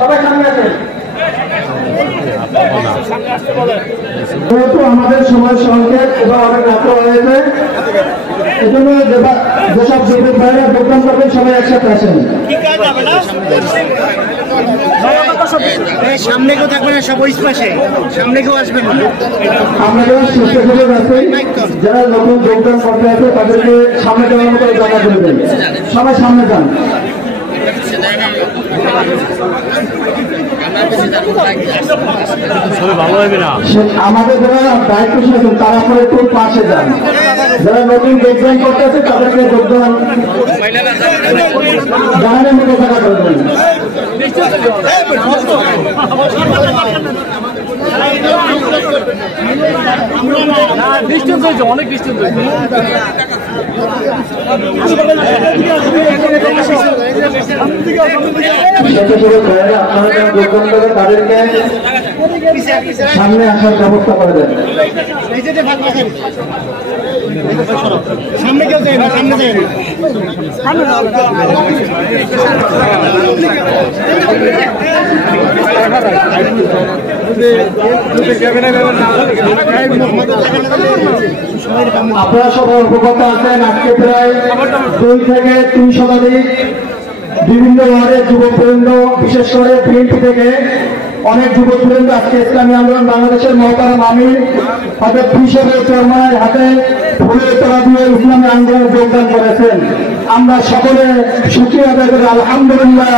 সবাই সামনে আসেন। যেহেতু আমাদের সময় সংকেত এবং অনেক রাত্র হয়েছে, এজন্য যেসব যুবক ভাইরা যোগদান করবেন সবাই একসাথে আসেন। সামনে কেউ থাকবে না, সব ওই পাশে সামনে কেউ আসবেন না। আপনারা স্বেচ্ছাসেবক আছে যারা নতুন যোগদান করতে আছে তাদেরকে সামনে যাওয়ার মতো জায়গা করে দেন। সবাই সামনে যান। আমাদের যারা দায়িত্বশীল আছেন তারা পরে একটু পাশে যান। যারা নতুন যোগদান করতে আছে তাদেরকে যোগদান জানানোর মতো জায়গা করে দেন। অনেক ডিস্টেন্স হয়েছে। তাদেরকে সামনে আসার ব্যবস্থা করে দেন। সামনে কেউ যায় না, সামনে যায় আপনারা সবাই অবগত আছেন আজকে প্রায় 2 থেকে 3 শতাধিক বিভিন্ন ওয়ার্ডের যুবকবৃন্দ, বিশেষ করে বিএনপি থেকে অনেক যুবকবৃন্দ আজকে ইসলামী আন্দোলন বাংলাদেশের মহতারাম আমির হযরত পিশাবের চরমায়ের হাতে ফুলের তোড়া দিয়ে ইসলামী আন্দোলনে যোগদান করেছেন। আমরা সকলে শুকরিয়া আদায় করি, আলহামদুলিল্লাহ।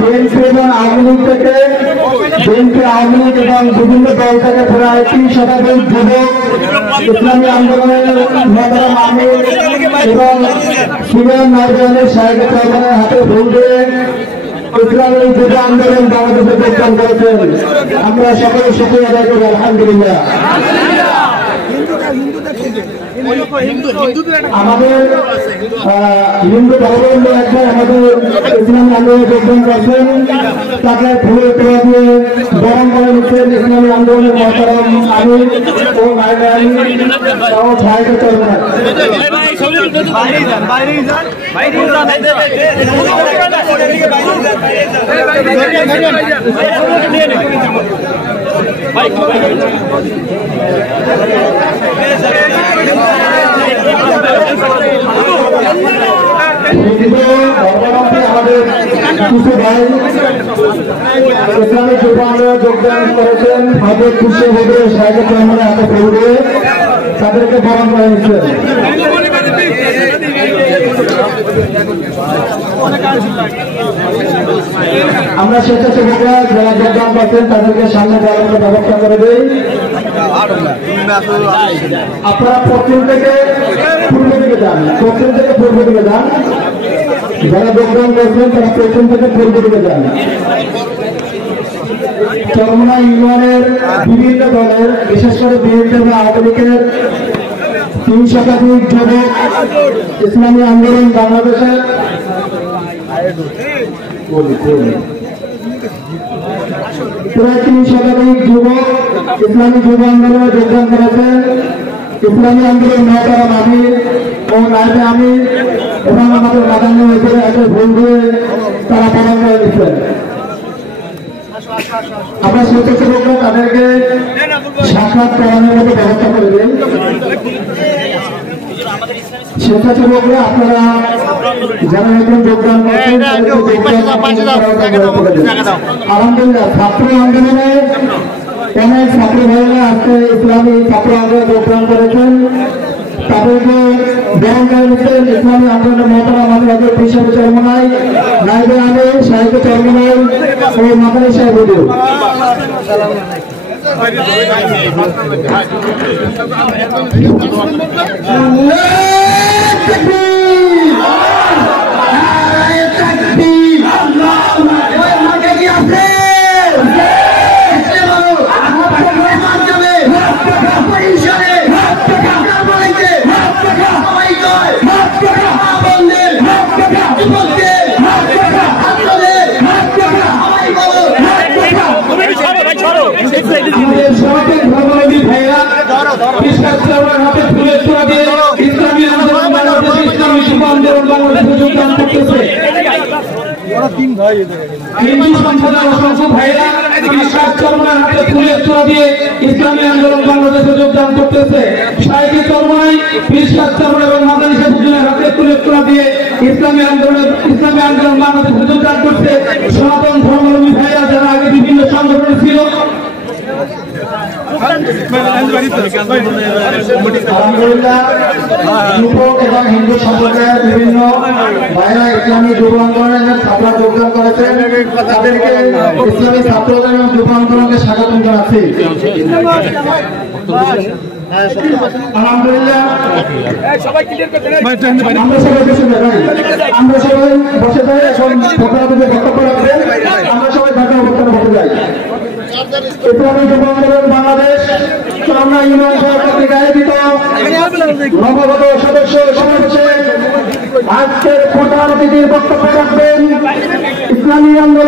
বিএনপি এবং আওয়ামী লীগ থেকে এবং বিভিন্ন দল থেকে প্রায় 3 শতাধিক যুবক ইসলামী আন্দোলনের মহতারাম আমির এবং সিনিয়র নওজওয়ানের সাহেবের চরমায়ের হাতে ফুল দিয়ে ইসলামী যুব আন্দোলন বাংলাদেশে যোগদান করেছেন। আমরা সকলে শুকরিয়া আদায় করি, আলহামদুলিল্লাহ। আমাদের হিন্দু ধর্মের একজন আমাদের ইসলামী আন্দোলনে যোগদান করছেন, তাকে ফুলের তোড়া দিয়ে বরণ করে নিচ্ছেন ইসলামী আন্দোলনের মহতারাম আমির ও নায়েবে আমির ও সাহেবের চরমায়ের। আমাদের কিছু ভাই ইসলামী যুব আন্দোলনে যোগদান করেছেন, হযরত পিশাবের সাহেবের চরমায়ের হাতে ফুল দিয়ে তাদেরকে বরণ করে নিচ্ছেন। আমরা স্বেচ্ছাসেবকরা যারা যোগদান করছেন তাদেরকে সামনে যাওয়ার মতো ব্যবস্থা করে দিই। আপনারা পশ্চিম থেকে পূর্ব দিকে যান, যারা যোগদান করছেন তারা পশ্চিম থেকে পূর্ব দিকে যান। চরমোনা ইউনিয়নের বিভিন্ন দলের, বিশেষ করে বিএনপি এবং আওয়ামী লীগের 3 শতাধিক যুবক ইসলামী আন্দোলন বাংলাদেশের প্রায় 3 শতাধিক যুবক ইসলামী যুব আন্দোলনে যোগদান করেছেন। ইসলামী আন্দোলন মহতারাম আমির ও নায়েবে আমির এবং আমাদের মাদানী হয়েছে একটা ভুল দিয়ে তারা প্রদান করে দিচ্ছেন। আমরা স্বেচ্ছাসেবকরা তাদেরকে সাক্ষাৎ করানোর মতো ব্যবস্থা করে দিই। স্বেচ্ছাসেবকরা আপনারা যারা নতুন যোগদান করছেন আলহামদুলিল্লাহ। ছাত্র আন্দোলনে অনেক ছাত্র ভাইয়েরা আজকে ইসলামী ছাত্র আন্দোলনে যোগদান করেছেন, তাদেরকে বরণ করে নিচ্ছেন ইসলামী আন্দোলনের মহতারাম আমির হযরত পিশাবের চরমায়ের নায়েবে আমির সাহেবের চরমায়ের ও মাদানী সাহেব হুজুর। বিশ্বাস চেয়ারম্যান হাতে ফুলের তোড়া দিয়ে ইসলামী আন্দোলন বাংলাদেশ ইসলামী যুব আন্দোলন বাংলাদেশে যোগদান করতেছে। হিন্দু সম্প্রদায়ের অসংখ্য ভাইরা বিশ্বাস চেয়ারম্যান হাতে ফুলের তোড়া দিয়ে ইসলামী আন্দোলন বাংলাদেশে যোগদান করতেছে। শাহেখে চরমনাই বিশ্বাস চেয়ারম্যান এবং মাদানী হুজুরের হাতে ফুলের তোড়া দিয়ে ইসলামী আন্দোলন বাংলাদেশে যোগদান করছে। সনাতন ধর্মাবলম্বী ভাইরা যারা আগে বিভিন্ন সংগঠনে ছিল, আলহামদুলিল্লাহ যুবক এবং হিন্দু সম্প্রদায়ের বিভিন্ন ভাইরা ইসলামী যুব আন্দোলনের ছাত্ররা যোগদান করেছেন। তাদেরকে ইসলামী ছাত্র এবং যুব আন্দোলনকে স্বাগত জানাচ্ছি। আলহামদুলিল্লাহ আমরা সবাই বসে যাই। এখন বক্তব্য রাখবেন, আমরা সবাই ঢাকা অবস্থানে বসে যাই। ইসলামী যুব আন্দোলন বাংলাদেশ চরমনা ইউনিয়ন সভা কর্তৃক আয়োজিত নবগত সদস্য সমাবেশে আজকের প্রধান অতিথির বক্তব্য রাখবেন ইসলামী আন্দোলন